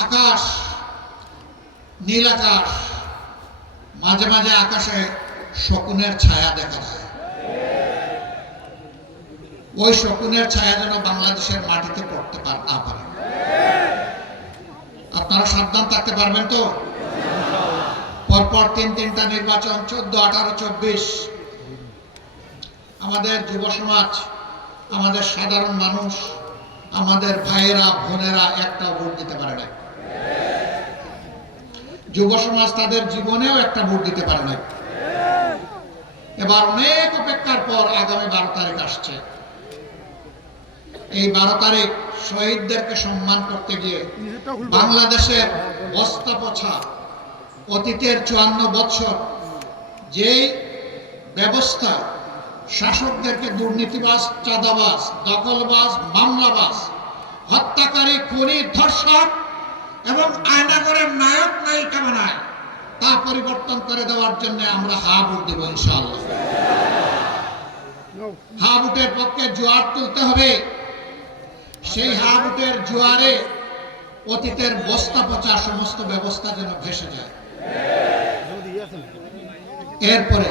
আকাশ, নীল আকাশ, মাঝে মাঝে আকাশে শকুনের ছায়া দেখা যায়। ওই শকুনের ছায়া যেন বাংলাদেশের মাটিতে পড়তে না পারে। আপনারা সাবধান থাকতে পারবেন তো? পরপর তিনটা নির্বাচন, 14, 18, 24। আমাদের যুব সমাজ, আমাদের সাধারণ মানুষ, আমাদের ভাইয়েরা বোনেরা একটাও ভোট দিতে পারে না। যুব সমাজ তাদের জীবনেও একটা ভোট দিতে পারে না। এবার অনেক অপেক্ষার পর আগামী 12 তারিখ আসছে। এই 12 তারিখ শহীদদেরকে সম্মান করতে গিয়ে বাংলাদেশের বস্তা পচা অতীতের 54 বছর যেই ব্যবস্থা শাসকদেরকে দুর্নীতিবাজ, চাঁদাবাজ, দখলবাজ, মামলাবাজ, হত্যাকারী, খুনি, ধর্ষক এবং আয়নাগরের নায়ক নায়িকা বানায়, তা পরিবর্তন করে দেওয়ার জন্য আমরা হা ভোট দেব ইনশাআল্লাহ। হা ভোটের পক্ষে জোয়ার তুলতে হবে। সেই হা ভোটের জোয়ারে অতীতের বস্তা পচা সমস্ত ব্যবস্থা যেন ভেসে যায়। এরপরে